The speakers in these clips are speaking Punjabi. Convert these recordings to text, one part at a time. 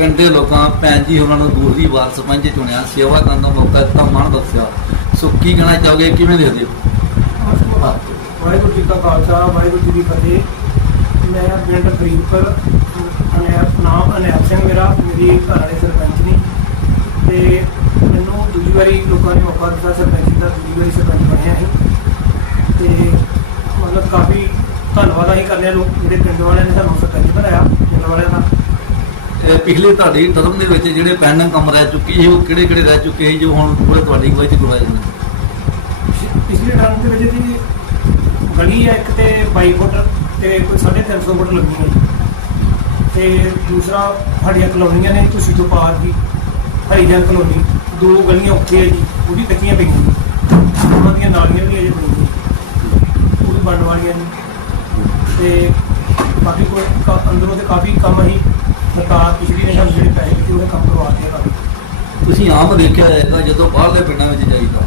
ਪਿੰਡ ਦੇ ਲੋਕਾਂ, ਭੈਣ ਜੀ ਉਹਨਾਂ ਨੂੰ ਦੂਰ ਦੀ ਵਾਰ ਸਰਪੰਚ ਚੁਣਿਆ, ਸੇਵਾ ਕਰਨ ਦਾ ਮੌਕਾ ਦਿੱਤਾ ਮਨ ਬਖਸ਼ਿਆ ਸੋ ਕੀ ਕਹਿਣਾ ਚਾਹੋਗੇ, ਕਿਵੇਂ ਦੇਖਦੇ ਹੋ? ਵਾਹਿਗੁਰੂ ਜੀ ਕਾ ਖਾਲਸਾ, ਵਾਹਿਗੁਰੂ ਜੀ ਕੀ ਫਤਿਹ। ਮੈਂ ਪਿੰਡ ਫਰੀਦਪੁਰ ਅਨੈਪ, ਨਾਮ ਅਨੈਪ ਸਿੰਘ ਮੇਰਾ, ਮੇਰੀ ਘਰ ਵਾਲੇ ਸਰਪੰਚ ਨੇ ਤੇ ਮੈਨੂੰ ਦੂਜੀ ਵਾਰੀ ਲੋਕਾਂ ਨੇ ਮੌਕਾ ਦਿੱਤਾ, ਸਰਪੰਚ ਦਾ ਦੂਜੀ ਵਾਰੀ ਸਰਪੰਚ ਬਣਿਆ ਸੀ। ਤੇ ਮਤਲਬ ਕਾਫੀ ਧੰਨਵਾਦ ਅਸੀਂ ਕਰਦੇ ਹਾਂ ਲੋਕ, ਜਿਹੜੇ ਪਿੰਡ ਵਾਲਿਆਂ ਨੇ ਸਾਨੂੰ ਸਰਪੰਚ ਬਣਾਇਆ, ਪਿੰਡ ਵਾਲਿਆਂ ਦਾ। ਪਿਛਲੇ ਤੁਹਾਡੇ ਟਰਮ ਦੇ ਵਿੱਚ ਜਿਹੜੇ ਪੈਨਲ ਕੰਮ ਰਹਿ ਚੁੱਕੇ ਸੀ, ਉਹ ਕਿਹੜੇ ਕਿਹੜੇ ਰਹਿ ਚੁੱਕੇ ਸੀ ਜੋ ਹੁਣ ਪੂਰੇ ਤੁਹਾਡੀ ਅਗਵਾਈ ਚ ਕਰਵਾਏ ਨੇ? ਪਿਛ- ਪਿਛਲੇ ਟਰਮ ਦੇ ਵਿੱਚ ਜੀ ਗਲੀ ਹੈ ਇੱਕ ਤੇ 22 ਫੁੱਟ ਤੇ ਕੋਈ 350 ਫੁੱਟ ਲੱਗੀ ਹੈ ਜੀ। ਤੇ ਦੂਸਰਾ ਸਾਡੀਆਂ ਕਲੋਨੀਆਂ ਨੇ ਤੁਸੀਂ ਤੋਂ ਪਾਰ ਦੀ ਹਰੀਜਨ ਕਲੋਨੀ, ਦੋ ਗਲੀਆਂ ਉੱਥੇ ਹੈ ਜੀ, ਉਹ ਵੀ ਕੱਚੀਆਂ ਪਈਆਂ ਉਹਨਾਂ ਦੀਆਂ ਨਾਲੀਆਂ ਵੀ ਅਜੇ ਬਣੀਆਂ ਉਹ ਵੀ ਬਣਨ ਵਾਲੀਆਂ ਨੇ। ਤੇ ਬਾਕੀ ਕੋਈ ਅੰਦਰੋਂ ਤੇ ਕਾਫੀ ਕੰਮ ਅਸੀਂ ਸਰਕਾਰ ਜਿਹੜੇ ਪੈਸੇ ਦਿੱਤੇ ਉਹਨੇ ਕੰਮ ਤੁਸੀਂ ਆਮ ਦੇਖਿਆ ਹੋਏਗਾ ਜਦੋਂ ਬਾਹਰਲੇ ਪਿੰਡਾਂ ਵਿੱਚ ਜਾਈਦਾ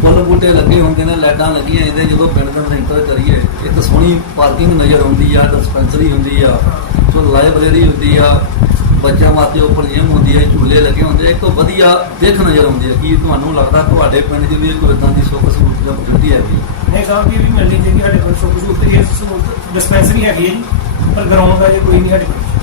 ਫੁੱਲ ਬੂਟੇ ਲੱਗੇ ਹੁੰਦੇ ਨੇ ਲਾਈਟਾਂ ਲੱਗੀਆਂ ਇਹਦੇ ਜਦੋਂ ਪਿੰਡ ਦਾ ਸੈਂਟਰ ਕਰੀਏ ਇੱਕ ਸੋਹਣੀ ਪਾਰਕਿੰਗ ਨਜ਼ਰ ਆਉਂਦੀ ਆ ਡਿਸਪੈਂਸਰੀ ਹੁੰਦੀ ਆ ਸੋ ਲਾਇਬ੍ਰੇਰੀ ਹੁੰਦੀ ਆ ਬੱਚਿਆਂ ਵਾਸਤੇ ਉੱਪਰ ਜਿਮ ਹੁੰਦੀ ਆ ਝੂਲੇ ਲੱਗੇ ਹੁੰਦੇ ਇੱਕ ਵਧੀਆ ਦੇਖ ਨਜ਼ਰ ਆਉਂਦੀ ਆ ਕੀ ਤੁਹਾਨੂੰ ਲੱਗਦਾ ਤੁਹਾਡੇ ਪਿੰਡ 'ਚ ਵੀ ਕੋਈ ਇਦਾਂ ਦੀ ਸੁੱਖ ਸਹੂਲਤ ਜਾਂ ਫੈਸਿਲਿਟੀ ਹੈਗੀ। ਨਹੀਂ ਸਾਹਿਬ ਜੀ ਵੀ ਮਿਲਣੀ ਚਾਹੀਦੀ ਸਾਡੇ ਕੋਲ ਸੁੱਖ ਸਹੂਲਤ ਇਹ ਸਹੂਲਤ ਡਿਸਪੈਂਸਰੀ ਹੈਗੀ ਹੈ ਜੀ ਪਰ ਗਰਾਊਂਡ ਦਾ ਜੇ ਕੋਈ ਨਹੀਂ ਸਾਡੇ ਕੋਲ।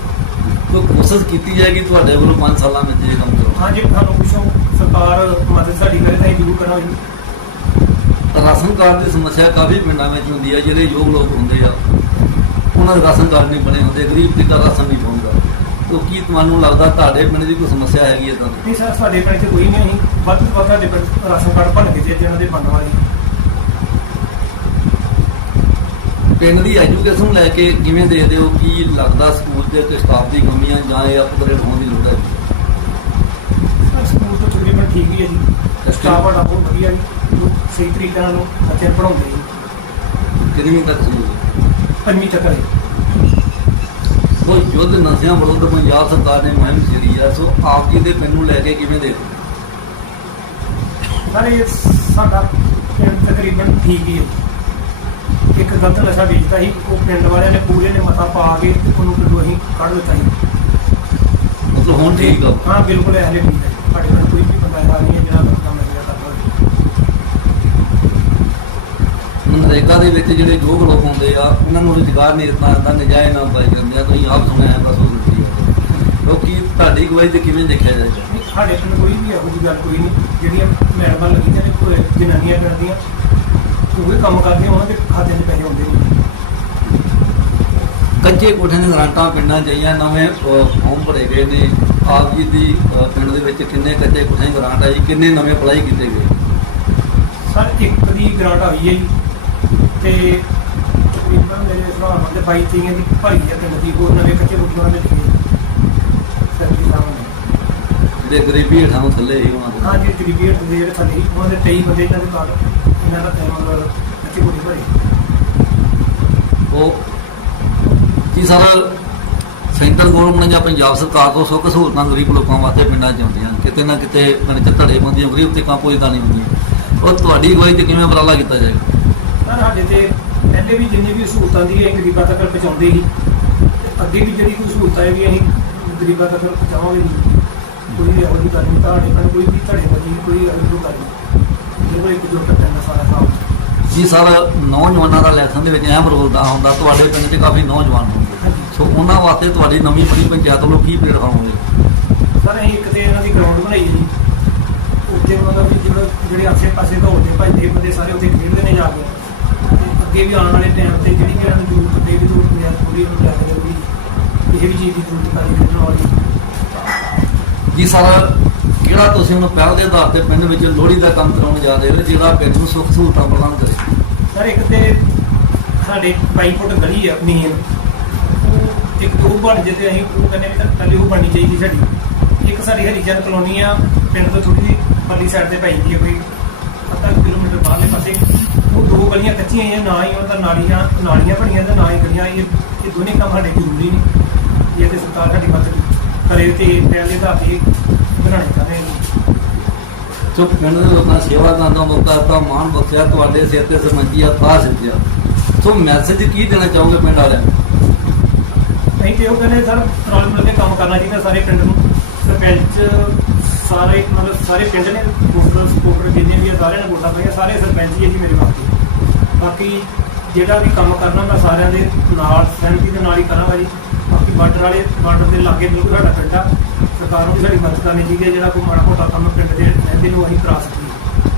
ਕੋਈ ਕੋਸ਼ਿਸ਼ ਕੀਤੀ ਜਾਏਗੀ ਤੁਹਾਡੇ ਵੱਲੋਂ 5 ਸਾਲਾਂ ਵਿੱਚ ਇਹ ਕੰਮ ਕਰੋ। ਹਾਂ ਜੇ ਸਾਨੂੰ ਪਿੱਛੋਂ ਸਰਕਾਰ ਮਦਦ ਸਾਡੀ ਕਰੇ ਤਾਂ ਅਸੀਂ ਜ਼ਰੂਰ ਕਰਾਂਗੇ। ਰਾਸ਼ਨ ਕਾਰਡ ਦੀ ਸਮੱਸਿਆ ਕਾਫੀ ਪਿੰਡਾਂ ਵਿੱਚ ਹੁੰਦੀ ਆ ਜਿਹੜੇ ਯੋਗ ਲੋਕ ਹੁੰਦੇ ਆ ਉਹਨਾਂ ਦੇ ਰਾਸ਼ਨ ਕਾਰਡ ਨਹੀਂ ਬਣੇ ਹੁੰਦੇ ਗਰੀਬ ਦੀ ਰਾਸ਼ਨ ਨਹੀਂ ਪਹੁੰਚਦਾ ਤੋ ਕੀ ਤੁਹਾਨੂੰ ਲੱਗਦਾ ਤੁਹਾਡੇ ਪਿੰਡ ਦੀ ਕੋਈ ਸਮੱਸਿਆ ਹੈਗੀ ਹੈ ਤਾਂ? ਨਹੀਂ ਸਰ ਸਾਡੇ ਪਿੰਡ 'ਚ ਕੋਈ ਨਹੀਂ ਵੱਧ ਤੋਂ ਵੱਧ ਸਾਡੇ ਪਿੰਡ ਰਾਸ਼ਨ ਕਾਰਡ ਬਣ ਕੇ ਜੇ ਜਿਹਨਾਂ ਦੇ ਬਣਨ ਵਾਲੀ। ਪਿੰਡ ਦੀ ਐਜੂਕੇਸ਼ਨ ਲੈ ਕੇ ਕਿਵੇਂ ਦੇਖਦੇ ਹੋ? ਕੀ ਲੱਗਦਾ ਸਕੂਲ ਦੇ ਤੇ ਸਟਾਫ ਦੀ ਕਮੀਆਂ ਜਾਂ ਇਹ ਅਪਗ੍ਰੇਡ ਹੋਣ ਦੀ ਲੋੜ ਹੈ? ਸਕੂਲ ਤੋਂ ਤਕਰੀਬਨ ਠੀਕ ਹੀ ਹੈ ਜੀ। ਸਟਾਫ ਸਾਡਾ ਬਹੁਤ ਵਧੀਆ ਲੋਕ ਸਹੀ ਤਰੀਕੇ ਨਾਲ ਬੱਚਿਆਂ ਨੂੰ ਪੜ੍ਹਾਉਂਦੇ ਜੀ ਕਿੰਨੀ ਤੱਕ ਸਕੂਲ? ਪੰਜਵੀਂ ਤੱਕ ਹੈ ਉਹ ਯੁੱਧ ਨਸ਼ਿਆਂ ਵਿਰੁੱਧ ਪੰਜਾਬ ਸਰਕਾਰ ਨੇ ਮੁਹਿੰਮ ਛੇੜੀ ਆ ਸੋ ਆਪ ਜੀ ਦੇ ਪਿੰਡ ਨੂੰ ਲੈ ਕੇ ਕਿਵੇਂ ਹੋ? ਸਰ ਇਹ ਸਾਡਾ ਤਕਰੀਬਨ ਠੀਕ ਹੀ ਹੈ ਇੱਕ ਗਲਤ ਨਸ਼ਾ ਵੇਚਦਾ ਸੀ ਉਹ ਪਿੰਡ ਵਾਲਿਆਂ ਨੇ ਪੂਰੇ ਨੇ ਮਤਾ ਪਾ ਕੇ ਤੇ ਉਹਨੂੰ ਪਿੰਡੋਂ ਅਸੀਂ ਕੱਢ ਦਿੱਤਾ ਸੀ। ਮਤਲਬ ਹੁਣ ਠੀਕ ਆ। ਹਾਂ ਬਿਲਕੁਲ ਇਹੋ ਜਿਹੇ ਠੀਕ ਹੈ ਸਾਡੇ ਪਿੰਡ ਕੋਈ ਵੀ ਬੰਦਾ ਨਹੀਂ ਹੈ ਜਿਹੜਾ ਕੰਮ ਨਸ਼ਾ ਕਰਦਾ ਹੋਵੇ। ਨਰੇਗਾ ਦੇ ਵਿੱਚ ਜਿਹੜੇ ਯੋਗ ਲੋਕ ਹੁੰਦੇ ਆ ਉਹਨਾਂ ਨੂੰ ਰੁਜ਼ਗਾਰ ਨਹੀਂ ਦਿੱਤਾ ਜਾਂਦਾ ਨਜਾਇਜ਼ ਨਾ ਪਾਈ ਜਾਂਦੇ ਆ। ਤੁਸੀਂ ਆਪ ਸੁਣਿਆ ਹੈ ਬਸ ਉਹ ਦਿੱਤੀ ਹੈ। ਲੋਕੀ ਤੁਹਾਡੀ ਗਵਾਹੀ ਤੇ ਕਿਵੇਂ ਦੇਖਿਆ ਜਾਏਗਾ ਨਹੀਂ, ਸਾਡੇ ਪਿੰਡ ਕੋਈ ਵੀ ਇਹੋ ਜਿਹੀ ਗੱਲ ਕੋਈ ਨਹੀਂ। ਜਿਹੜੀਆਂ ਮੈਡਮਾਂ ਲੱਗੀਆਂ ਨੇ ਕੋਈ ਜਨਾਨੀਆਂ ਕਰਦੀਆਂ ਉਹ ਵੀ ਕੰਮ ਕਰਦੀਆਂ ਉਹਨਾਂ ਦੇ ਖਾਤੇ 'ਚ ਪੈਸੇ ਆਉਂਦੇ ਨੇ ਕੱਚੇ ਕੋਠੇ ਦੇ ਗਰਾਂਟਾਂ ਪਿੰਡਾਂ ਚਾਹੀਆਂ ਨਵੇਂ ਫਾਰਮ ਭਰੇ ਗਏ ਨੇ। ਆਪ ਜੀ ਦੀ ਪਿੰਡ ਦੇ ਵਿੱਚ ਕਿੰਨੇ ਕੱਚੇ ਕੋਠੇ ਦੀ ਗਰਾਂਟ ਆਈ ਕਿੰਨੇ ਨਵੇਂ ਅਪਲਾਈ ਕੀਤੇ ਗਏ? ਸਰ ਇੱਕ ਦੀ ਗ੍ਰਾਂਟ ਆਈ ਹੈ ਜੀ। ਤੇ ਤਕਰੀਬਨ ਮੇਰੇ ਹਿਸਾਬ ਨਾਲ ਤੇ 22 ਤੀਆਂ ਦੀ ਭਾਈ ਹੈ ਪਿੰਡ ਦੀ ਹੋਰ ਨਵੇਂ ਕੱਚੇ ਰੋਟੀਆਂ ਦੇ ਦਿੱਤੇ ਸਰਦੀ ਸਾਹਿਬ ਜਿਹੜੇ ਗਰੀਬੀ ਹੇਠਾਂ ਨੂੰ ਥੱਲੇ ਹੀ ਉਹਨਾਂ ਦੇ ਹਾਂ ਜੀ ਟ੍ਰਿਬਿਊਟ ਦੇ ਜਿਹੜੇ ਥੱਲੇ ਸੀ, ਉਹਨਾਂ ਦੇ 23 ਬੰਦੇ ਇਹਨਾਂ ਦੇ ਇਹਨਾਂ ਦਾ ਮਤਲਬ ਕੱਚੇ ਕੋਠੇ ਭਰੇ ਉਹ ਜੀ ਸਰ ਸੈਂਟਰ ਗਵਰਨਮੈਂਟ ਜਾਂ ਪੰਜਾਬ ਸਰਕਾਰ ਤੋਂ ਸੁੱਖ ਸਹੂਲਤਾਂ ਗਰੀਬ ਲੋਕਾਂ ਵਾਸਤੇ ਪਿੰਡਾਂ 'ਚ ਆਉਂਦੀਆਂ। ਕਿਤੇ ਨਾ ਕਿਤੇ ਪਿੰਡ 'ਚ ਧੜੇ ਬੰਦੀਆਂ ਗਰੀਬ ਤੇ ਕਾਂ ਪਹੁੰਚਦਾ ਨਹੀਂ ਹੁੰਦੀਆਂ। ਉਹ ਤੁਹਾਡੀ ਅਗਵਾਈ 'ਚ ਕਿਵੇਂ ਉਪਰਾਲਾ ਕੀਤਾ ਜਾਏਗਾ ਸਰ ਸਾਡੇ ਤੇ ਪਹਿਲੇ ਵੀ ਜਿੰਨੀ ਵੀ ਸਹੂਲਤਾਂ ਦੀ ਇਹ ਗਰੀਬਾਂ ਤੱਕ ਪਹੁੰਚਾਉਂਦੇ ਸੀ ਤੇ ਅੱਗੇ ਵੀ ਜਿਹੜੀ ਕੋਈ ਸਹੂਲਤਾਂ ਹੈ ਵੀ ਅਸੀਂ ਗਰੀਬਾਂ ਤੱਕ ਪਹੁੰਚਾਵਾਂਗੇ ਜੀ। ਕੋਈ ਇਹੋ ਜਿਹੀ ਗੱਲ ਨਹੀਂ ਤੁਹਾਡੇ ਨਾਲ ਕੋਈ ਵੀ ਧੜੇ ਵਜੀ ਕੋਈ ਅਗਲੀ ਗੱਲ ਨਹੀਂ। ਇਹ ਕੋਈ ਇੱਕ ਜੁੱਟ ਪੈਂਦਾ ਸਾਰਾ ਕੰਮ ਜੀ ਸਰ ਨੌਜਵਾਨਾਂ ਦਾ ਇਲੈਕਸ਼ਨ ਦੇ ਵਿੱਚ ਅਹਿਮ ਰੋਲ ਦਾ ਹੁੰਦਾ ਤੁਹਾਡੇ ਪਿੰਡ 'ਚ ਕਾਫੀ ਨੌਜਵਾਨ ਹੁੰਦੇ ਸੋ ਉਹਨਾਂ ਵਾਸਤੇ ਤੁਹਾਡੀ ਨਵੀਂ ਬਣੀ ਪੰਚਾਇਤ ਵੱਲੋਂ ਕੀ ਪਲੇਟਫਾਰਮ ਹੋਵੇ ਸਰ ਅਸੀਂ ਇੱਕ ਤੇ ਇਹਨਾਂ ਦੀ ਗਰਾਊਂਡ ਬਣਾਈ ਜੀ। ਉੱਥੇ ਮਤਲਬ ਵੀ ਜਿਹੜਾ ਜਿਹੜੇ ਆਸੇ ਪਾਸੇ ਦੌੜਦੇ ਭੱਜਦੇ ਬੰਦੇ ਸਾਰੇ ਉੱਥੇ ਖੇਡਦੇ ਨੇ ਜਾ ਕੇ। ਤੇ ਅੱਗੇ ਵੀ ਆਉਣ ਵਾਲੇ ਟਾਈਮ ਤੇ ਜਿਹੜੀ ਵੀ ਇਹਨਾਂ ਨੂੰ ਜ਼ਰੂਰਤ ਪਏਗੀ ਤਾਂ ਪੰਚਾਇਤ ਪੂਰੀ ਨੂੰ ਕੇ ਦੇਊਗੀ ਕਿਸੇ ਵੀ ਚੀਜ਼ ਦੀ ਜ਼ਰੂਰਤ ਪਈ ਖੇਡਣ ਵਾਲੀ ਜੀ ਸਰ, ਕਿਹੜਾ ਤੁਸੀਂ ਉਹਨੂੰ ਪਹਿਲ ਦੇ ਆਧਾਰ ਤੇ ਪਿੰਡ ਵਿੱਚ ਲੋਹੜੀ ਦਾ ਕੰਮ ਕਰਾਉਣ ਜਾ ਰਹੇ ਹੋ, ਜਿਹੜਾ ਪਿੰਡ ਨੂੰ ਸੁੱਖ ਸਹੂਲਤਾਂ ਪ੍ਰਦਾਨ ਕਰੇ? ਸਰ, ਇੱਕ ਤੇ ਸਾਡੇ 22 ਫੁੱਟ ਗਲੀ ਆ ਮੇਨ ਉਹ ਇੱਕ ਦੋ ਬਣ ਜੇ ਤੇ ਅਸੀਂ ਉਹ ਕਹਿੰਦੇ ਵੀ ਤਾਂ ਉਹ ਬਣਨੀ ਚਾਹੀਦੀ ਸਾਡੀ। ਇੱਕ ਸਾਡੀ ਹਰੀਜਨ ਕਲੋਨੀ ਆ, ਪਿੰਡ ਤੋਂ ਥੋੜੀ ਜਿਹੀ ਪਰਲੀ ਸਾਈਡ ਤੇ ਪਈ ਦੀ ਆ ਕੋਈ। ਅੱਧਾ ਕੁ ਕਿਲੋਮੀਟਰ ਬਾਹਰਲੇ ਪਾਸੇ। ਉਹ ਦੋ ਗਲੀਆਂ ਕੱਚੀਆਂ ਹੀ ਆ ਨਾ ਹੀ ਉਹ ਤਾਂ ਨਾਲੀਆਂ ਨਾਲੀਆਂ ਬਣੀਆਂ ਤੇ ਨਾ ਹੀ ਗਲੀਆਂ ਇਹ ਇਹ ਦੋਨੇ ਕੰਮ ਸਾਡੇ ਜ਼ਰੂਰੀ ਨੇ। ਜੇ ਤੇ ਸਰਕਾਰ ਸਾਡੀ ਮਦਦ ਕਰੇ ਤੇ ਪਹਿਲੇ ਦਾ ਚਾਹੁੰਦੇ ਨੇ ਸੋ ਪਿੰਡ ਦੇ ਲੋਕਾਂ ਦੀ ਸੇਵਾ ਕਰਨ ਦਾ ਮੌਕਾ ਦਿੱਤਾ ਮਾਣ ਬਖਸ਼ਿਆ ਤੁਹਾਡੇ ਸਿਰ ਤੇ ਸਰਮੰਜੀ ਆ ਪਾ ਸਿੱਧਿਆ। ਸੋ ਮੈਸੇਜ ਕੀ ਦੇਣਾ ਚਾਹੋਗੇ ਪਿੰਡ ਵਾਲਿਆਂ ਨੂੰ? ਅਸੀਂ ਤੇ ਉਹ ਕਹਿੰਦੇ ਸਰ ਰਲ ਮਿਲ ਕੇ ਕੰਮ ਕਰਨਾ ਚਾਹੀਦਾ ਸਾਰੇ ਪਿੰਡ ਨੂੰ। ਸਰਪੰਚ ਸਾਰੇ ਮਤਲਬ ਸਾਰੇ ਪਿੰਡ ਨੇ ਸਪੋਰਟਰ ਜਿੰਨੇ ਵੀ ਆ ਸਾਰਿਆਂ ਨੇ ਵੋਟਾਂ ਪਾਈਆਂ ਸਾਰੇ ਸਰਪੰਚ ਹੀ ਹੈ ਜੀ ਮੇਰੇ ਵਾਸਤੇ ਬਾਕੀ ਜਿਹੜਾ ਵੀ ਕੰਮ ਕਰਨਾ, ਮੈਂ ਸਾਰਿਆਂ ਦੇ ਨਾਲ, ਸਹਿਮਤੀ ਦੇ ਨਾਲ ਹੀ ਕਰਾਂਗਾ ਜੀ। ਬਾਕੀ ਬਾਰਡਰ ਵਾਲੇ, ਬਾਰਡਰ ਦੇ ਲਾਗੇ ਬਿਲਕੁਲ ਸਾਡਾ ਪਿੰਡ ਆ। ਸਰਕਾਰ ਨੂੰ ਸਾਡੀ ਮਦਦ ਕਰਨੀ ਚਾਹੀਦੀ ਹੈ, ਜਿਹੜਾ ਕੋਈ ਮਾੜਾ ਮੋਟਾ ਕੰਮ ਪਿੰਡ ਦੇ ਰਹਿੰਦੇ ਨੂੰ ਅਸੀਂ ਕਰਾ ਸਕਦੇ